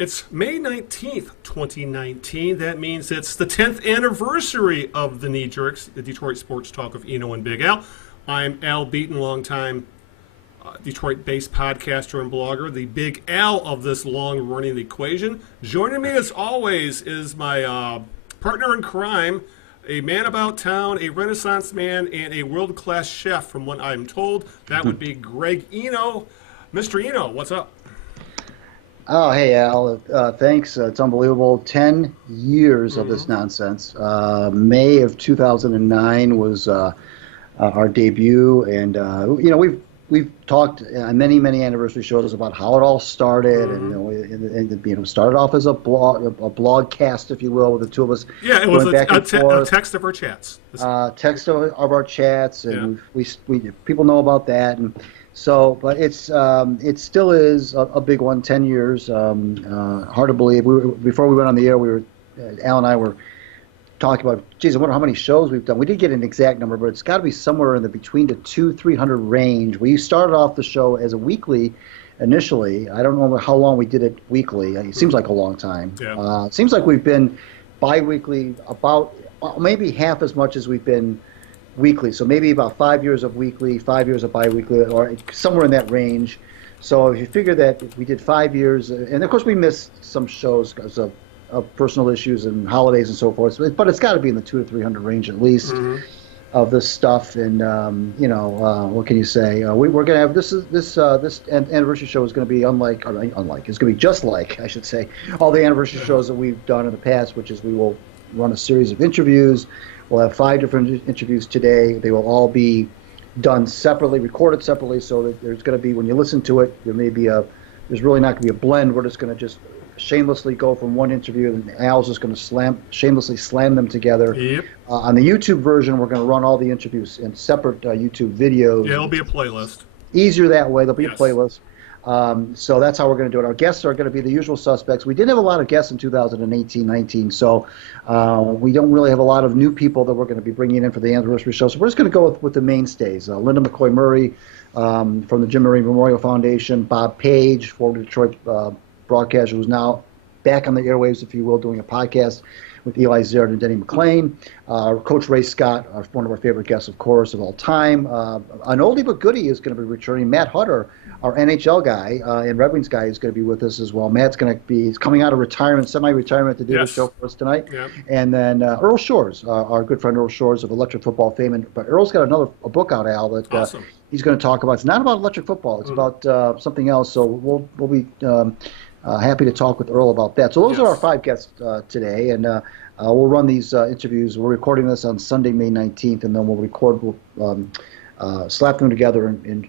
It's May 19th, 2019. That means it's the 10th anniversary of the Knee Jerks, the Detroit Sports Talk of Eno and Big Al. I'm Al Beaton, longtime Detroit-based podcaster and blogger, the Big Al of this long-running equation. Joining me, as always, is my partner in crime, a man about town, a Renaissance man, and a world-class chef, from what I'm told. That would be Greg Eno. Mr. Eno, what's up? Oh, hey, Al. Thanks. It's unbelievable. 10 years of this nonsense. May of 2009 was our debut, and we've talked on many anniversary shows about how it all started, and started off as a blogcast, if you will, with the two of us. Yeah, it was a text of our chats. Text of our chats, and we people know about that, and. So, but it still is a big one. 10 years, hard to believe. Before we went on the air, Al and I were talking about, geez, I wonder how many shows we've done. We did get an exact number, but it's got to be somewhere in the between the 200-300 range. We started off the show as a weekly initially. I don't know how long we did it weekly. It seems like a long time. Yeah. It seems like we've been bi-weekly about maybe half as much as we've been weekly, so maybe about 5 years of weekly, 5 years of bi-weekly, or somewhere in that range. So if you figure that we did 5 years, and of course we missed some shows because of personal issues and holidays and so forth, but it's got to be in the 200 to 300 range at least of this stuff. And what can you say? We're going to have this anniversary show is going to be unlike. It's going to be just like, I should say, all the anniversary shows that we've done in the past, which is we will run a series of interviews. We'll have 5 different interviews today. They will all be done separately, recorded separately, so that there's going to be, when you listen to it, there's really not going to be a blend. We're just going to just shamelessly go from one interview, and Al's just going to shamelessly slam them together. Yep. On the YouTube version, we're going to run all the interviews in separate YouTube videos. Yeah, it'll be a playlist. Easier that way. There'll be a playlist. So that's how we're going to do it. Our guests are going to be the usual suspects. We didn't have a lot of guests in 2018-19, so we don't really have a lot of new people that we're going to be bringing in for the anniversary show. So we're just going to go with the mainstays. Linda McCoy-Murray from the Jim Murray Memorial Foundation, Bob Page, former Detroit broadcaster, who's now back on the airwaves, if you will, doing a podcast with Eli Zared and Denny McClain. Coach Ray Scott, one of our favorite guests, of course, of all time. An oldie but goodie is going to be returning. Matt Hutter, our NHL guy and Red Wings guy, is going to be with us as well. Matt's going to be coming out of retirement, semi-retirement, to do the show for us tonight. Yep. And then Earl Shores, our good friend Earl Shores of Electric Football fame. But Earl's got a book out, Al, that he's going to talk about. It's not about electric football. It's about something else. So we'll be happy to talk with Earl about that. So those are our 5 guests today, and we'll run these interviews. We're recording this on Sunday, May 19th, and then we'll slap them together and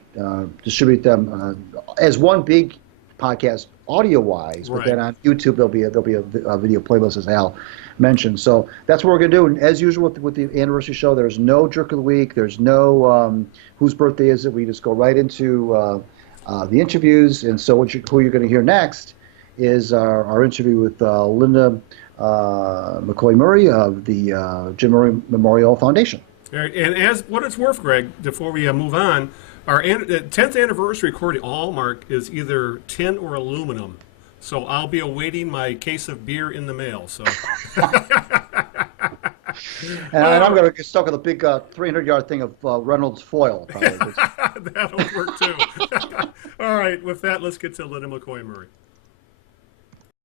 distribute them as one big podcast audio-wise. But then on YouTube there'll be a video playlist, as Al mentioned. So that's what we're going to do. And as usual with the anniversary show, there's no jerk of the week. There's no whose birthday is it. We just go right into the interviews. And so who you're going to hear next is our interview with Linda McCoy-Murray of the Jim Murray Memorial Foundation. All right, and as what it's worth, Greg, before we move on, our 10th anniversary recording hallmark is either tin or aluminum. So I'll be awaiting my case of beer in the mail. So. And I'm going to get stuck with a big 300-yard thing of Reynolds foil. That'll work too. All right, with that, let's get to Linda McCoy-Murray.